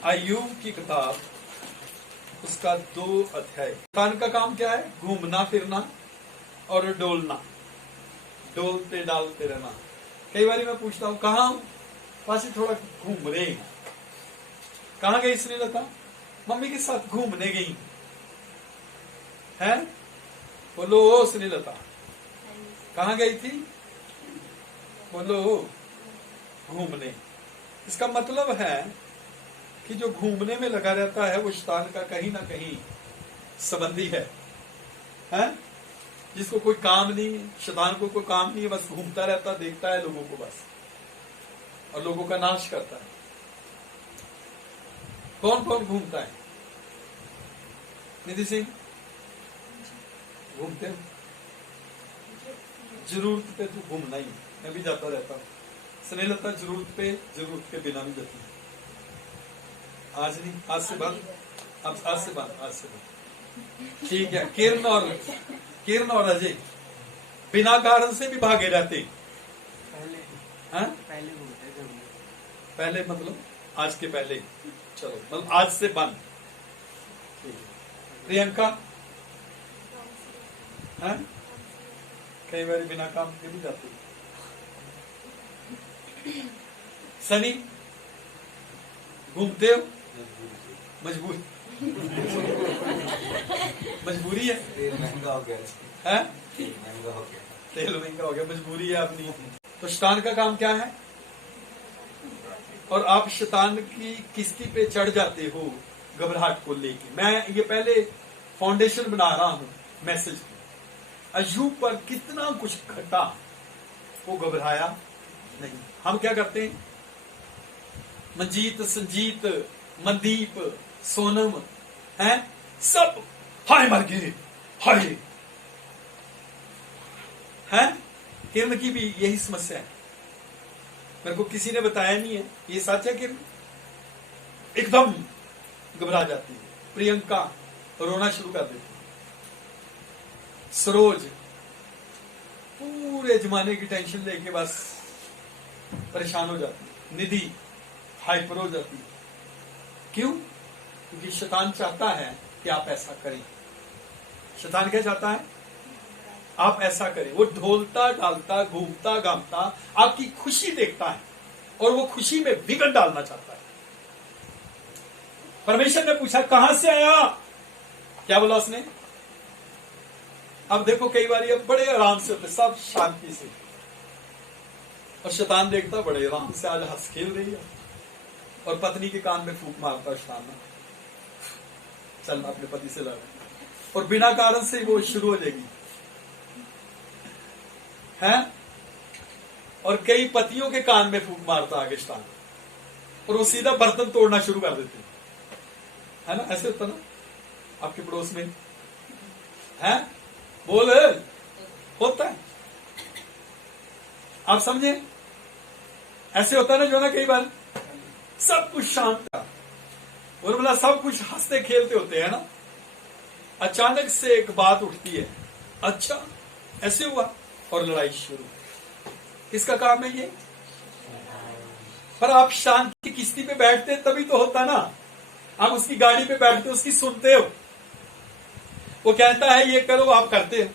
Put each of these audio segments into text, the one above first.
अय्यूब की किताब, उसका 2 अध्याय। शैतान का काम क्या है? घूमना फिरना और डोलना, डोलते डालते रहना। कई बार मैं पूछता हूं कहाँ हूं, पासी थोड़ा घूम रहे हैं। कहाँ गई स्नेहलता? मम्मी के साथ घूमने गई है। बोलो ओ स्नेहलता, कहाँ गई थी? बोलो घूमने। इसका मतलब है कि जो घूमने में लगा रहता है वो शैतान का कहीं ना कहीं संबंधी है? जिसको कोई काम नहीं, शैतान को कोई काम नहीं है, बस घूमता रहता, देखता है लोगों को बस, और लोगों का नाश करता है। कौन कौन घूमता है? निधि सिंह, घूमते हो? जरूरत पे तो घूमना ही, मैं भी जाता रहता हूँ। स्नेहलता जरूरत पे, जरूरत के बिना भी जाती है। आज नहीं, आज से बाद, अब आज से बाद ठीक है। किरण और अजय बिना कारण से भी भागे रहते। पहले मतलब आज के पहले, चलो मतलब आज से बंद। प्रियंका कई बार बिना काम के भी जाती। सनी, घूमते हो? मजबूरी मजबूरी है। तेल महंगा हो गया है, तेल महंगा हो गया, मजबूरी है अपनी। तो शैतान का काम क्या है? और आप शैतान की किस्ती पे चढ़ जाते हो घबराहट को लेके। मैं ये पहले फाउंडेशन बना रहा हूं मैसेज की। अय्यूब पर कितना कुछ घटा, वो घबराया नहीं। हम क्या करते हैं? मंजीत, संजीत, मनदीप, सोनम हैं, सब हाय मर गए, हाय हैं। किरण की भी यही समस्या है। मेरे को किसी ने बताया नहीं है, ये सच है। किरण एकदम घबरा जाती है। प्रियंका रोना शुरू कर देती है। सरोज पूरे जमाने की टेंशन लेके बस परेशान हो जाती है। निधि हाइपर हो जाती है। क्यों? क्योंकि शैतान चाहता है कि आप ऐसा करें। शैतान क्या चाहता है? आप ऐसा करें। वो ढोलता डालता, घूमता गामता आपकी खुशी देखता है और वो खुशी में विघन डालना चाहता है। परमेश्वर ने पूछा कहां से आया? क्या बोला उसने? अब देखो कई बार ये बड़े आराम से होते, सब शांति से, और शैतान देखता बड़े आराम से, आज हंस खेल रही है, और पत्नी के कान में फूंक मारता शैतान, चल अपने पति से लड़, और बिना कारण से वो शुरू हो जाएगी है। और कई पतियों के कान में फूंक मारता आगे शैतान, और वो सीधा बर्तन तोड़ना शुरू कर देते है ना। ऐसे होता ना आपके पड़ोस में है? बोल, होता है। आप समझे? ऐसे होता है ना, जो ना कई बार सब कुछ शांत था और बोला सब कुछ हंसते खेलते होते हैं ना, अचानक से एक बात उठती है, अच्छा ऐसे हुआ, और लड़ाई शुरू। किसका काम है ये? पर आप शांति की किस्ती पे बैठते तभी तो होता ना। आप उसकी गाड़ी पे बैठते, उसकी सुनते हो, वो कहता है ये करो, आप करते हो।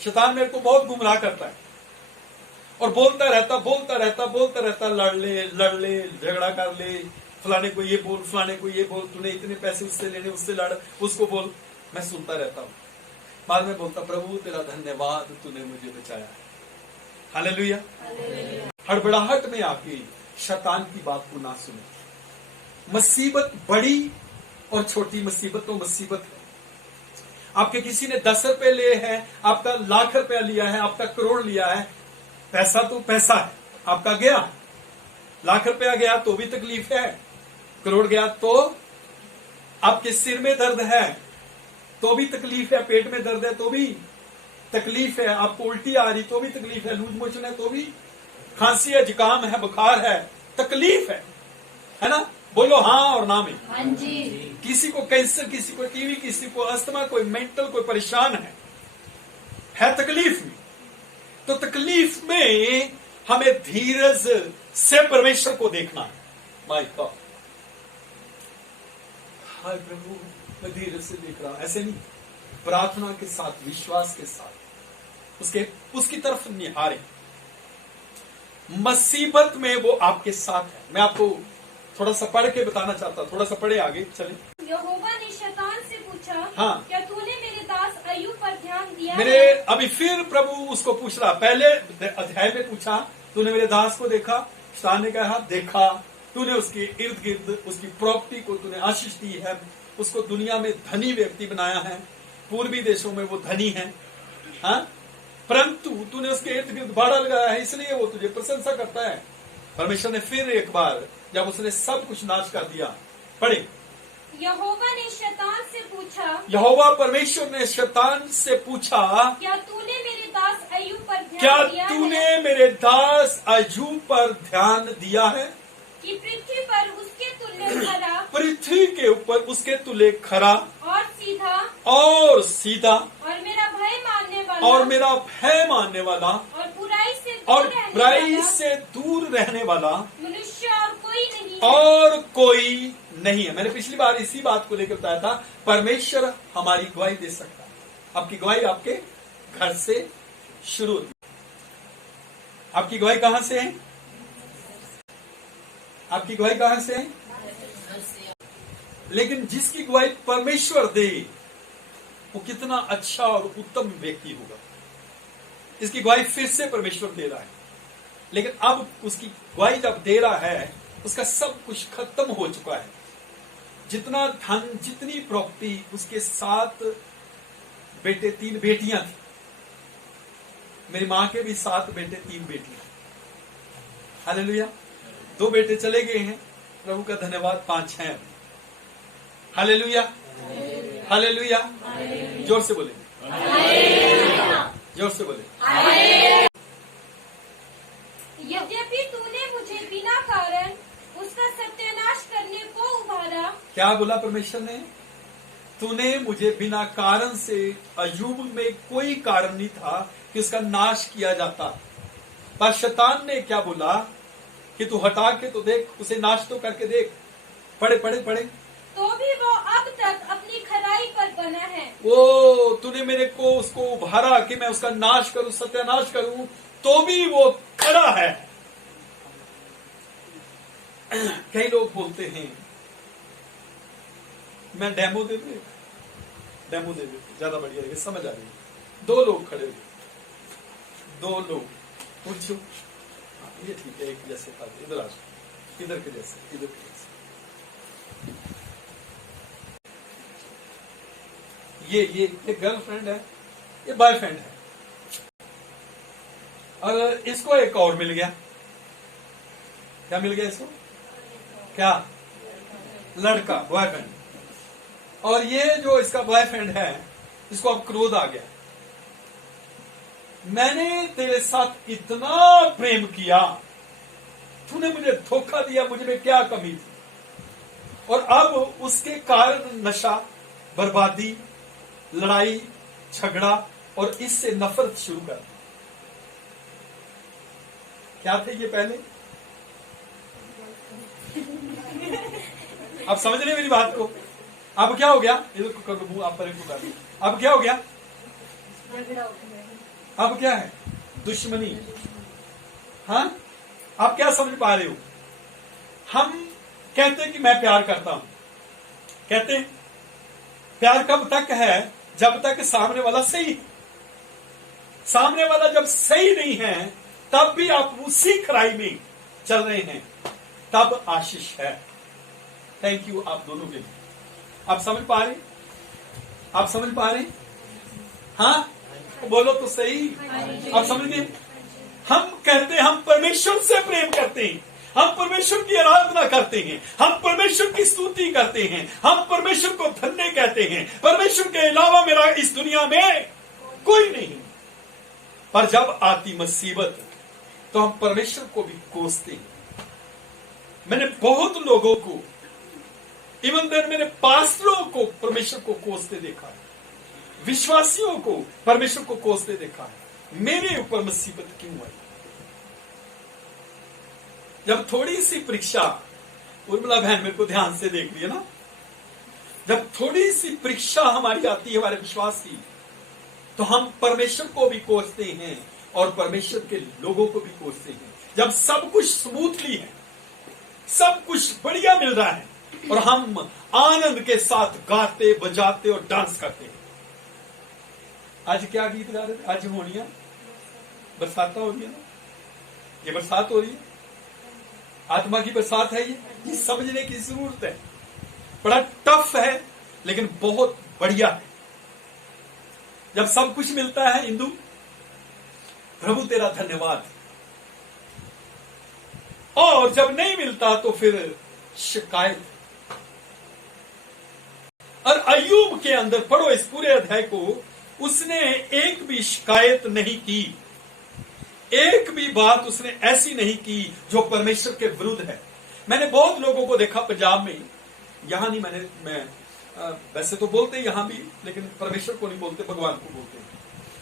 शैतान मेरे को बहुत गुमराह करता है और बोलता रहता, लड़ ले, झगड़ा कर ले, फलाने को ये बोल, फलाने को ये बोल, तूने इतने पैसे उससे लेने, उससे लड़, उसको बोल। मैं सुनता रहता हूं, बाद में बोलता प्रभु तेरा धन्यवाद, तूने मुझे बचाया है। हालेलुया। हड़बड़ाहट में आके शैतान की बात को ना सुने। मुसीबत बड़ी और छोटी मुसीबत तो मुसीबत है। आपके किसी ने 10 रुपए लिए हैं, आपका लाख रुपया लिया है, आपका करोड़ लिया है, पैसा तो पैसा है, आपका गया। लाख रुपया गया तो भी तकलीफ है, करोड़ गया तो आपके सिर में दर्द है तो भी तकलीफ है, पेट में दर्द है तो भी तकलीफ है, आपको उल्टी आ रही तो भी तकलीफ है, लूज मोशन है तो भी, खांसी है, जुकाम है, बुखार है, तकलीफ है ना। बोलो हाँ और ना में। हाँ जी। किसी को कैंसर, किसी को टीवी, किसी को अस्थमा, कोई मेंटल, कोई परेशान है तकलीफ में। तो तकलीफ में हमें धीरज से परमेश्वर को देखना है। माय गॉड, हाय प्रभु मैं धीरे से देख रहा हूं, ऐसे नहीं, प्रार्थना के साथ, विश्वास के साथ उसकी तरफ निहारे। मुसीबत में वो आपके साथ है। मैं आपको थोड़ा सा पढ़ के बताना चाहता हूं, थोड़ा सा पढ़े आगे चले। यहोवा ने शैतान से पूछा, हाँ। क्या तूने मेरे दास अय्यूब पर ध्यान दिया मेरे है? अभी फिर प्रभु उसको पूछ रहा, पहले अध्याय में पूछा तूने मेरे दास को देखा, शैतान ने कहा देखा। तूने उसके इर्द गिर्द उसकी प्रॉपर्टी को तूने आशीष दी है, उसको दुनिया में धनी व्यक्ति बनाया है, पूर्वी देशों में वो धनी है, हाँ? परंतु तूने उसके इर्द गिर्द बाड़ा लगाया है, इसलिए वो तुझे प्रशंसा करता है। परमेश्वर ने फिर एक बार जब उसने सब कुछ नाश कर दिया, पढ़े। यहोवा ने शैतान से पूछा, यहोवा परमेश्वर ने शैतान से पूछा, क्या तूने मेरे दास अय्यूब पर क्या ध्यान दिया तूने है मेरे दास अय्यूब पर ध्यान दिया है कि पृथ्वी पर उसके तुल्य खरा पृथ्वी के ऊपर उसके तुल्य खरा और सीधा और और मेरा भय मानने वाला और बुराई और से दूर रहने वाला मनुष्य और कोई नहीं है। और कोई नहीं है। मैंने पिछली बार इसी बात को लेकर बताया था, परमेश्वर हमारी गवाही दे सकता है। आपकी गवाही आपके घर से शुरू होती है। आपकी गवाही कहां से है? आपकी गवाही कहां से है? लेकिन जिसकी गवाही परमेश्वर दे वो कितना अच्छा और उत्तम व्यक्ति होगा। इसकी गवाही फिर से परमेश्वर दे रहा है, लेकिन अब उसकी गवाही जब दे रहा है उसका सब कुछ खत्म हो चुका है। जितना धन, जितनी प्रॉपर्टी, उसके 7 बेटे 3 बेटियां थी। मेरी मां के भी 7 बेटे 3 बेटियां। हालेलुया। 2 बेटे चले गए हैं, प्रभु का धन्यवाद, 5 हैं। Hallelujah, hallelujah. जोर से बोले, जोर से बोले। यद्यपि तूने मुझे बिना कारण उसका सत्यानाश करने को उभारा। क्या बोला परमेश्वर ने? तूने मुझे बिना कारण से, अय्यूब में कोई कारण नहीं था कि उसका नाश किया जाता, पर शैतान ने क्या बोला कि तू हटा के तो देख, उसे नाश तो करके देख। पढ़े पढ़े पढ़े। तो भी वो अब तक अपनी खराई पर बना है। वो तूने मेरे को उसको उभारा कि मैं उसका नाश करूं, सत्यानाश करूं, तो भी वो खड़ा है। कई लोग बोलते हैं, मैं डेमो दे दे, ज्यादा बढ़िया है, समझ आ रही है। 2 लोग खड़े हुए, 2 लोग, पूछो ये ठीक है, एक जैसे था, इधर आ, इधर के जैसे, इधर के जैसे। ये गर्लफ्रेंड है, ये बॉयफ्रेंड है, और इसको एक और मिल गया। क्या मिल गया इसको? क्या? लड़का, बॉयफ्रेंड। और ये जो इसका बॉयफ्रेंड है, इसको अब क्रोध आ गया, मैंने तेरे साथ इतना प्रेम किया, तूने मुझे धोखा दिया, मुझे में क्या कमी थी? और अब उसके कारण नशा, बर्बादी, लड़ाई झगड़ा और इससे नफरत शुरू कर दी। क्या थे ये पहले? आप समझ रहे मेरी बात को? अब क्या हो गया? इधर को कर लो, आप पर इनको कर लो। अब क्या हो गया? अब क्या है? दुश्मनी। हाँ, आप क्या समझ पा रहे हो? हम कहते हैं कि मैं प्यार करता हूं, कहते हैं प्यार कब तक है? जब तक सामने वाला सही है। सामने वाला जब सही नहीं है तब भी आप उसी खराई में चल रहे हैं, तब आशीष है। थैंक यू आप दोनों के लिए। आप समझ पा रहे? आप समझ पा रहे? हाँ, बोलो तो सही। आप समझ गए? हम कहते हैं हम परमेश्वर से प्रेम करते हैं, हम परमेश्वर की आराधना करते हैं, हम परमेश्वर की स्तुति करते हैं, हम परमेश्वर को धन्य कहते हैं, परमेश्वर के अलावा मेरा इस दुनिया में कोई नहीं। पर जब आती मुसीबत तो हम परमेश्वर को भी कोसते हैं। मैंने बहुत लोगों को, इवन देन मेरे पास्टरों को परमेश्वर को कोसते देखा है, विश्वासियों को परमेश्वर को कोसते देखा है। मेरे ऊपर मुसीबत क्यों आई? जब थोड़ी सी परीक्षा, उर्मिला बहन मेरे को ध्यान से देख रही है ना, जब थोड़ी सी परीक्षा हमारी आती है हमारे विश्वास की, तो हम परमेश्वर को भी कोसते हैं और परमेश्वर के लोगों को भी कोसते हैं। जब सब कुछ स्मूथली है, सब कुछ बढ़िया मिल रहा है और हम आनंद के साथ गाते बजाते और डांस करते हैं। आज क्या गीत गा रहे थे? आज होनिया बरसात हो रही है ना, ये बरसात हो रही है, आत्मा की बरसात है। ये समझने की जरूरत है। बड़ा टफ है लेकिन बहुत बढ़िया है। जब सब कुछ मिलता है इंदु, प्रभु तेरा धन्यवाद, और जब नहीं मिलता तो फिर शिकायत। और अय्यूब के अंदर पढ़ो इस पूरे अध्याय को, उसने एक भी शिकायत नहीं की, एक भी बात उसने ऐसी नहीं की जो परमेश्वर के विरुद्ध है। मैंने बहुत लोगों को देखा पंजाब में, यहां नहीं, मैं वैसे तो बोलते यहां भी, लेकिन परमेश्वर को नहीं बोलते, भगवान को बोलते।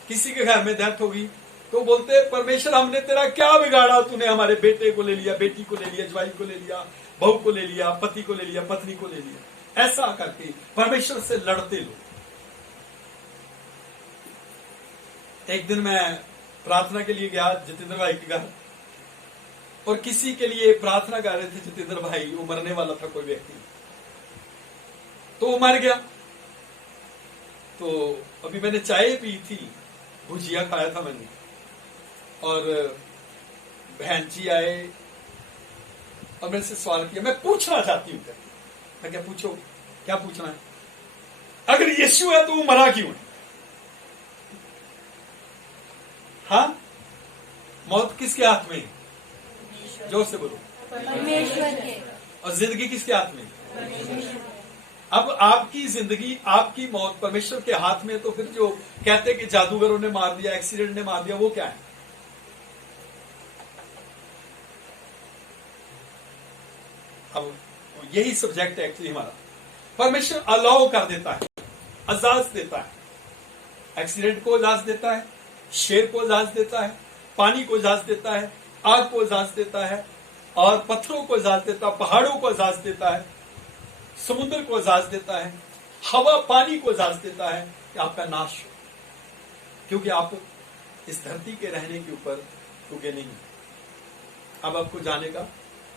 किसी के घर में डेथ होगी तो बोलते परमेश्वर हमने तेरा क्या बिगाड़ा, तूने हमारे बेटे को ले लिया, बेटी को ले लिया, जवाई को ले लिया, बहू को ले लिया, पति को ले लिया, पत्नी को ले लिया। ऐसा करके परमेश्वर से लड़ते लोग। एक दिन मैं प्रार्थना के लिए गया जितेंद्र भाई के घर, और किसी के लिए प्रार्थना कर रहे थे जितेंद्र भाई, वो मरने वाला था कोई व्यक्ति, तो वो मर गया। तो अभी मैंने चाय पी थी, भुजिया खाया था मैंने, और बहन जी आए और मेरे से सवाल किया। मैं पूछना चाहती हूं, मैं क्या पूछो, क्या पूछना है? अगर यीशु है तो वो मरा क्यों है? हाँ, मौत किसके हाथ में है? जोर से बोलो। परमेश्वर के। और जिंदगी किसके हाथ में है? अब आपकी जिंदगी, आपकी मौत परमेश्वर के हाथ में, तो फिर जो कहते हैं कि जादूगरों ने मार दिया, एक्सीडेंट ने मार दिया, वो क्या है? अब यही सब्जेक्ट है एक्चुअली हमारा। परमेश्वर अलाउ कर देता है, इजाजत देता है। एक्सीडेंट को इजाजत देता है, शेर को इजाजत देता है, पानी को इजाजत देता है, आग को इजाजत देता है, और पत्थरों को इजाजत देता है, पहाड़ों को इजाजत देता है, समुद्र को इजाजत देता है, हवा पानी को इजाजत देता है कि आपका नाश हो, क्योंकि आप इस धरती के रहने के ऊपर रुके नहीं। अब आपको जाने का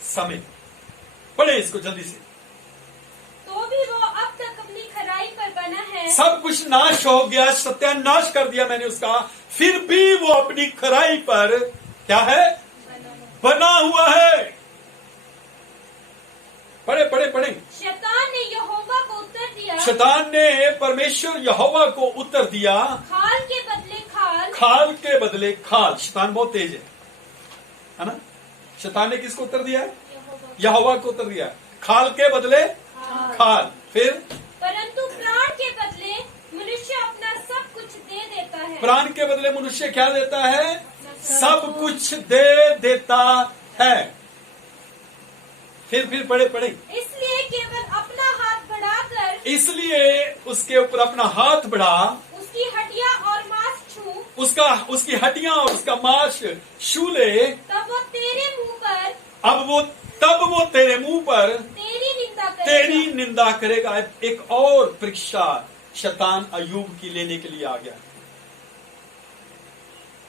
समय। पढ़े इसको जल्दी से। तो भी वो अब तक अपनी खराई पर बना है। सब कुछ नाश हो गया, सत्यानाश कर दिया मैंने उसका, फिर भी वो अपनी खराई पर क्या है? बना हुआ है। पढ़े पढ़े पढ़े। शैतान ने यहोवा को उत्तर दिया। शैतान ने परमेश्वर यहोवा को उत्तर दिया। खाल के बदले खाल। खाल के बदले खाल। शैतान बहुत तेज है ना? शैतान ने किसको उत्तर दिया है? यहोवा को उत्तर दिया। खाल के बदले खाल। फिर परंतु प्राण के बदले मनुष्य अपना सब कुछ दे देता है। प्राण के बदले मनुष्य क्या देता है? सब कुछ दे देता है। फिर पढ़े पढ़े। इसलिए केवल अपना हाथ बढ़ाकर। इसलिए उसके ऊपर अपना हाथ बढ़ा। उसकी हड्डियां और मांस छू। उसकी हड्डियां और उसका मांस छू ले। तब वो तेरे मुंह पर। तब वो तेरे मुंह पर तेरी निंदा करेगा। एक और परीक्षा शैतान अय्यूब की लेने के लिए आ गया।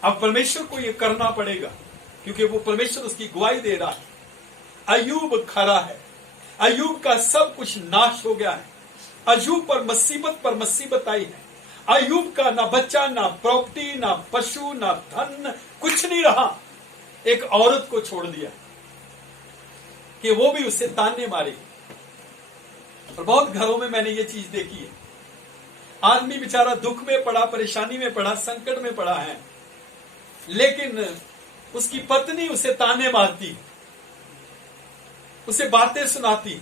अब परमेश्वर को ये करना पड़ेगा, क्योंकि वो परमेश्वर उसकी गवाही दे रहा है। अय्यूब खरा है, अय्यूब का सब कुछ नाश हो गया है, अय्यूब पर मुसीबत आई है। अय्यूब का ना बच्चा, ना प्रॉपर्टी, ना पशु, ना धन, कुछ नहीं रहा। एक औरत को छोड़ दिया कि वो भी उससे ताने मारे। और बहुत घरों में मैंने ये चीज देखी है। आदमी बेचारा दुख में पड़ा, परेशानी में पड़ा, संकट में पड़ा है, लेकिन उसकी पत्नी उसे ताने मारती, उसे बातें सुनाती,